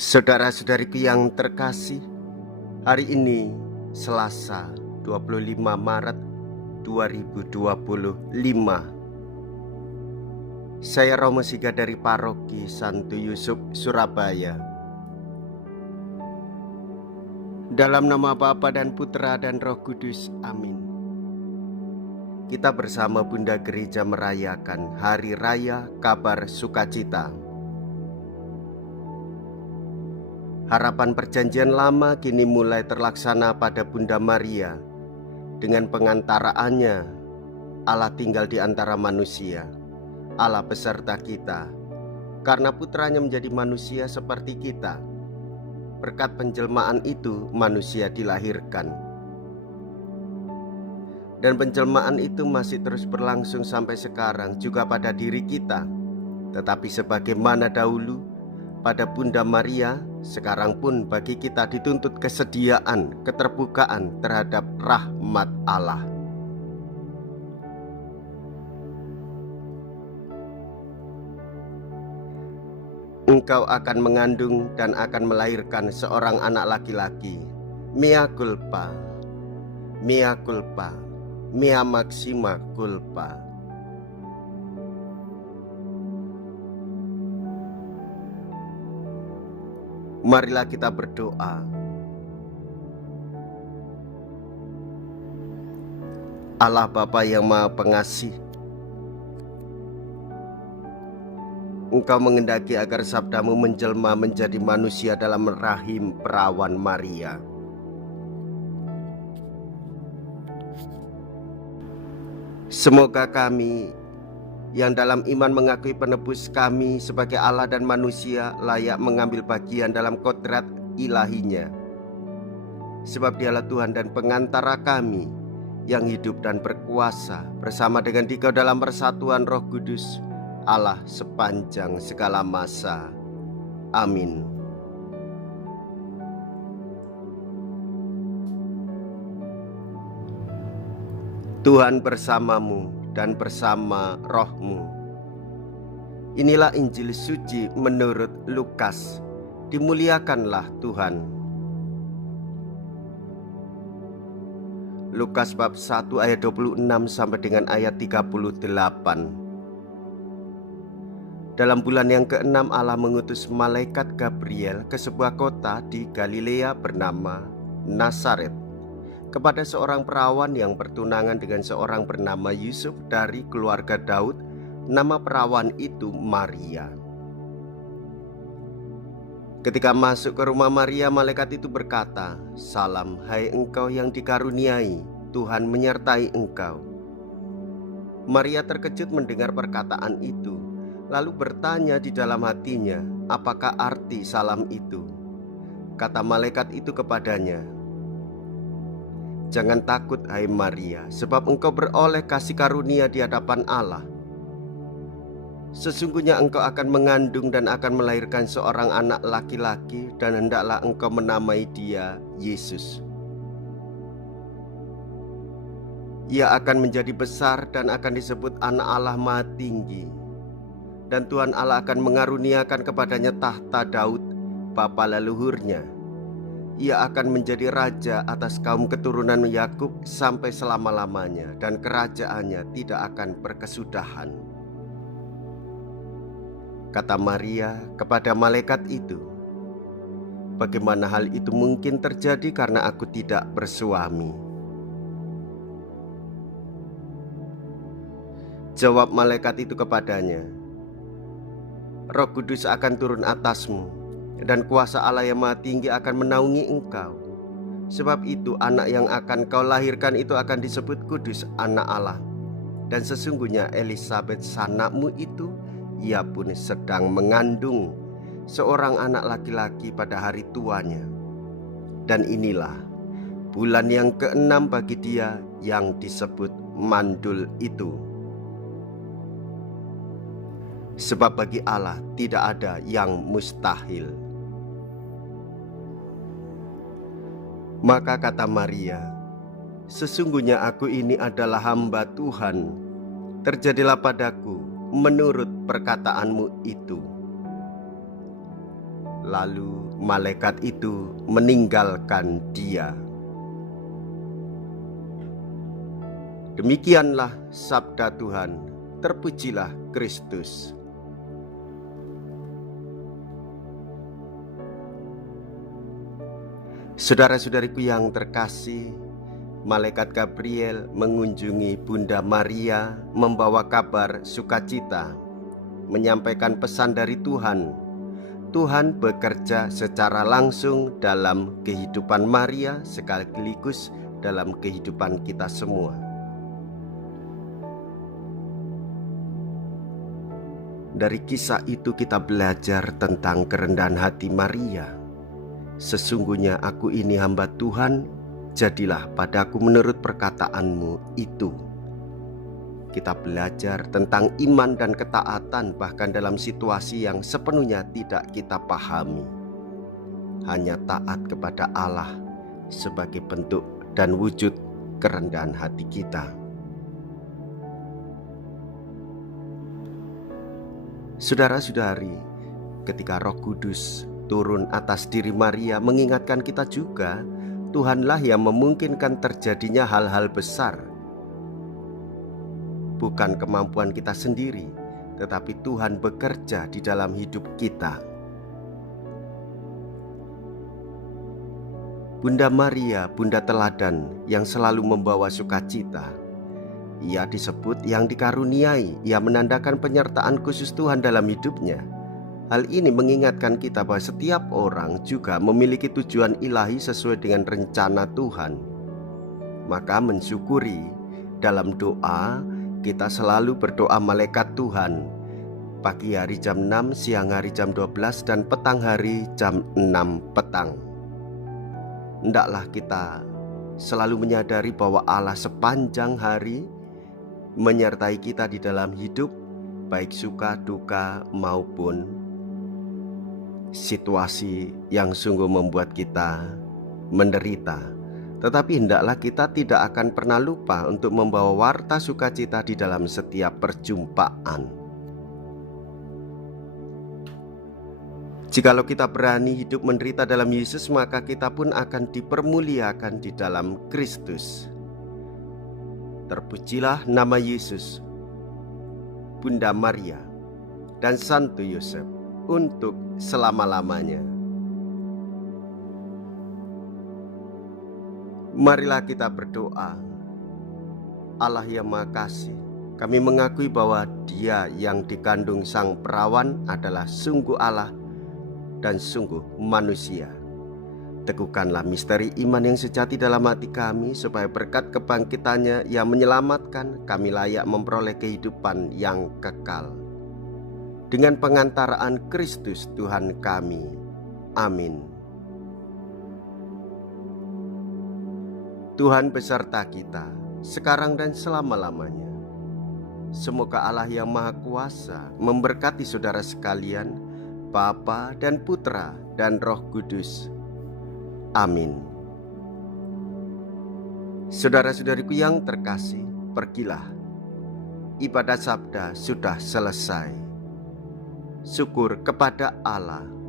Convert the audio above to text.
Saudara-saudariku yang terkasih, hari ini Selasa 25 Maret 2025. Saya Romo Siga dari Paroki Santo Yusuf, Surabaya. Dalam nama Bapa dan Putra dan Roh Kudus, amin. Kita bersama Bunda Gereja merayakan Hari Raya Kabar Sukacita. Harapan perjanjian lama kini mulai terlaksana pada Bunda Maria. Dengan pengantaraannya, Allah tinggal di antara manusia. Allah beserta kita, karena putranya menjadi manusia seperti kita. Berkat penjelmaan itu, manusia dilahirkan. Dan penjelmaan itu masih terus berlangsung sampai sekarang juga pada diri kita. Tetapi sebagaimana dahulu pada Bunda Maria, sekarang pun bagi kita dituntut kesediaan, keterbukaan terhadap rahmat Allah. Engkau akan mengandung dan akan melahirkan seorang anak laki-laki. Mea culpa, mea culpa, mea maxima culpa. Marilah kita berdoa. Allah Bapa yang Maha Pengasih, Engkau menghendaki agar sabdamu menjelma menjadi manusia dalam rahim perawan Maria. Semoga kami yang dalam iman mengakui penebus kami sebagai Allah dan manusia layak mengambil bagian dalam kodrat ilahinya. Sebab dialah Tuhan dan pengantara kami yang hidup dan berkuasa bersama dengan Dikau dalam persatuan Roh Kudus, Allah sepanjang segala masa. Amin. Tuhan bersamamu dan bersama rohmu. Inilah Injil suci menurut Lukas. Dimuliakanlah Tuhan. Lukas bab 1 ayat 26 sampai dengan ayat 38. Dalam bulan yang ke-6 Allah mengutus malaikat Gabriel ke sebuah kota di Galilea bernama Nazaret, kepada seorang perawan yang bertunangan dengan seorang bernama Yusuf dari keluarga Daud. Nama perawan itu Maria. Ketika masuk ke rumah Maria, malaikat itu berkata, "Salam, hai engkau yang dikaruniai, Tuhan menyertai engkau." Maria terkejut mendengar perkataan itu, lalu bertanya di dalam hatinya, apakah arti salam itu? Kata malaikat itu kepadanya, "Jangan takut, hai Maria, sebab engkau beroleh kasih karunia di hadapan Allah. Sesungguhnya engkau akan mengandung dan akan melahirkan seorang anak laki-laki, dan hendaklah engkau menamai dia Yesus. Ia akan menjadi besar dan akan disebut Anak Allah Maha Tinggi. Dan Tuhan Allah akan mengaruniakan kepadanya tahta Daud, bapa leluhurnya. Ia akan menjadi raja atas kaum keturunan Yakub sampai selama-lamanya, dan kerajaannya tidak akan berkesudahan." Kata Maria kepada malaikat itu, "Bagaimana hal itu mungkin terjadi karena aku tidak bersuami?" Jawab malaikat itu kepadanya, "Roh Kudus akan turun atasmu, dan kuasa Allah yang Maha Tinggi akan menaungi engkau. Sebab itu anak yang akan kau lahirkan itu akan disebut kudus, Anak Allah. Dan sesungguhnya Elisabet sanakmu itu, ia pun sedang mengandung seorang anak laki-laki pada hari tuanya. Dan inilah bulan yang ke-6 bagi dia yang disebut mandul itu. Sebab bagi Allah tidak ada yang mustahil." Maka kata Maria, "Sesungguhnya aku ini adalah hamba Tuhan. Terjadilah padaku menurut perkataanmu itu." Lalu malaikat itu meninggalkan dia. Demikianlah sabda Tuhan, terpujilah Kristus. Saudara-saudariku yang terkasih, malaikat Gabriel mengunjungi Bunda Maria membawa kabar sukacita, menyampaikan pesan dari Tuhan. Tuhan bekerja secara langsung dalam kehidupan Maria sekaligus dalam kehidupan kita semua. Dari kisah itu kita belajar tentang kerendahan hati Maria. Sesungguhnya aku ini hamba Tuhan, jadilah padaku menurut perkataanmu itu. Kita belajar tentang iman dan ketaatan bahkan dalam situasi yang sepenuhnya tidak kita pahami. Hanya taat kepada Allah sebagai bentuk dan wujud kerendahan hati kita. Saudara-saudari, ketika Roh Kudus turun atas diri Maria mengingatkan kita juga, Tuhanlah yang memungkinkan terjadinya hal-hal besar. Bukan kemampuan kita sendiri, tetapi Tuhan bekerja di dalam hidup kita. Bunda Maria, bunda teladan yang selalu membawa sukacita. Ia disebut yang dikaruniai, ia menandakan penyertaan khusus Tuhan dalam hidupnya. Hal ini mengingatkan kita bahwa setiap orang juga memiliki tujuan ilahi sesuai dengan rencana Tuhan. Maka mensyukuri dalam doa, kita selalu berdoa malaikat Tuhan. Pagi hari jam 6, siang hari jam 12, dan petang hari jam 6 petang. Hendaklah kita selalu menyadari bahwa Allah sepanjang hari menyertai kita di dalam hidup, baik suka, duka, maupun situasi yang sungguh membuat kita menderita. Tetapi hendaklah kita tidak akan pernah lupa untuk membawa warta sukacita di dalam setiap perjumpaan. Jikalau kita berani hidup menderita dalam Yesus, maka kita pun akan dipermuliakan di dalam Kristus. Terpujilah nama Yesus, Bunda Maria, dan Santo Yosef untuk selama-lamanya. Marilah kita berdoa. Allah yang Maha Kasih, kami mengakui bahwa Dia yang dikandung Sang Perawan adalah sungguh Allah dan sungguh manusia. Teguhkanlah misteri iman yang sejati dalam hati kami, supaya berkat kebangkitannya yang menyelamatkan, kami layak memperoleh kehidupan yang kekal. Dengan pengantaraan Kristus Tuhan kami. Amin. Tuhan beserta kita, sekarang dan selama-lamanya. Semoga Allah yang Maha Kuasa memberkati saudara sekalian, Bapa dan Putra dan Roh Kudus. Amin. Saudara-saudariku yang terkasih, pergilah. Ibadah sabda sudah selesai. Syukur kepada Allah.